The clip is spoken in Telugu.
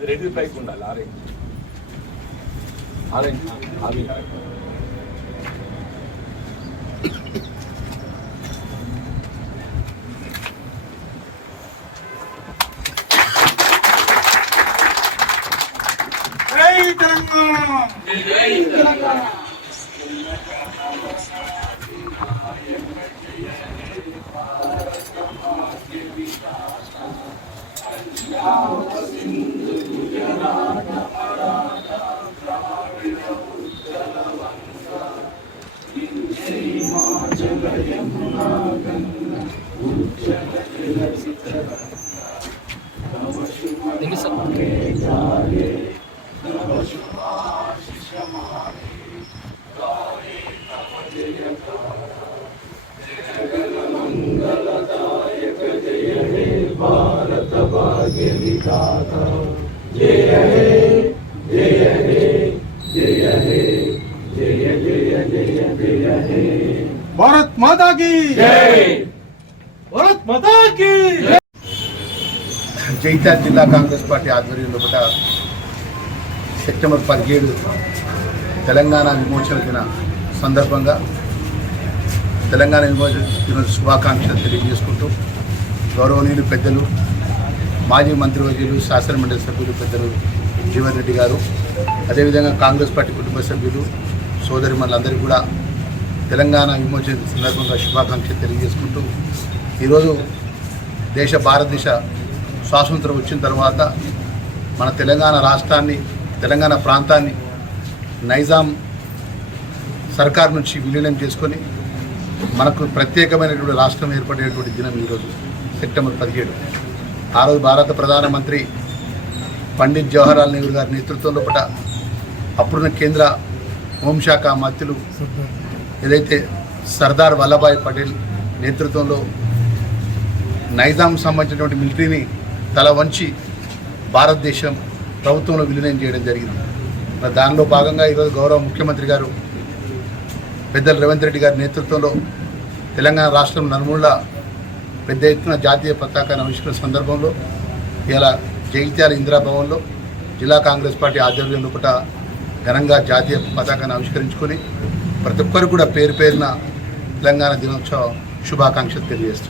అది రెడీ ప్రైస్ ఉండాలి ఆరెంజ్ ఆరెంజ్ అవి జై తెలంగాణ! भारत माता की जय। జైత్యాల జిల్లా కాంగ్రెస్ పార్టీ ఆధ్వర్యంలో కూడా సెప్టెంబర్ పదిహేడు తెలంగాణ విమోచన దిన సందర్భంగా తెలంగాణ విమోచన దిన శుభాకాంక్షలు తెలియజేసుకుంటూ గౌరవనీయులు పెద్దలు మాజీ మంత్రివర్యులు శాసనమండలి సభ్యులు పెద్దలు జీవన్ రెడ్డి గారు అదేవిధంగా కాంగ్రెస్ పార్టీ కుటుంబ సభ్యులు సోదరిమణులందరికీ కూడా తెలంగాణ విమోచన సందర్భంగా శుభాకాంక్షలు తెలియజేసుకుంటూ ఈరోజు దేశ భారతదేశ స్వాతంత్రం వచ్చిన తర్వాత మన తెలంగాణ రాష్ట్రాన్ని తెలంగాణ ప్రాంతాన్ని నైజాం సర్కార్ నుంచి విలీనం చేసుకొని మనకు ప్రత్యేకమైనటువంటి రాష్ట్రం ఏర్పడేటువంటి దినం ఈరోజు సెప్టెంబర్ పదిహేడు. ఆ రోజు భారత ప్రధానమంత్రి పండిత్ జవహర్లాల్ నెహ్రూ గారి నేతృత్వంలో పట అప్పుడున్న కేంద్ర హోంశాఖ మంత్రులు ఏదైతే సర్దార్ వల్లభాయ్ పటేల్ నేతృత్వంలో నైజాం సంబంధించినటువంటి మిలిటరీని తల వంచి భారతదేశం ప్రభుత్వంలో విలీనం చేయడం జరిగింది. మరి దానిలో భాగంగా ఈరోజు గౌరవ ముఖ్యమంత్రి గారు పెద్దల రేవంత్ రెడ్డి గారి నేతృత్వంలో తెలంగాణ రాష్ట్రం నలుమూల పెద్ద ఎత్తున జాతీయ పతాకాన్ని ఆవిష్కరణ సందర్భంలో ఇలా జగిత్యాల ఇందిరాభవన్లో జిల్లా కాంగ్రెస్ పార్టీ ఆధ్వర్యంలో కూడా ఘనంగా జాతీయ పతాకాన్ని ఆవిష్కరించుకొని ప్రతి ఒక్కరు కూడా పేరు పేరున తెలంగాణ దినోత్సవ శుభాకాంక్షలు తెలియజేస్తుంది